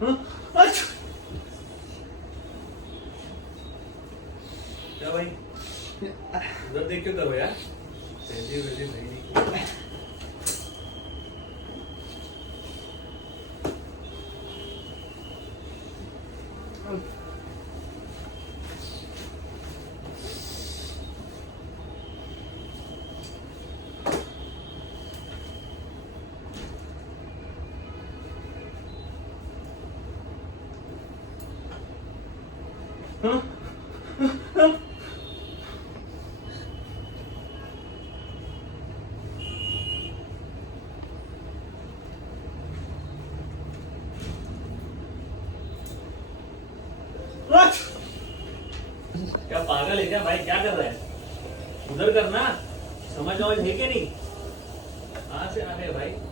हाँ? अच्छा। क्या भाई उधर देख क्यों करो यार पहले वैसे भाई नहीं हाँ? हाँ? क्या पागल है क्या भाई क्या कर रहा है उधर करना समझ है कि नहीं कहाँ से आ रहे भाई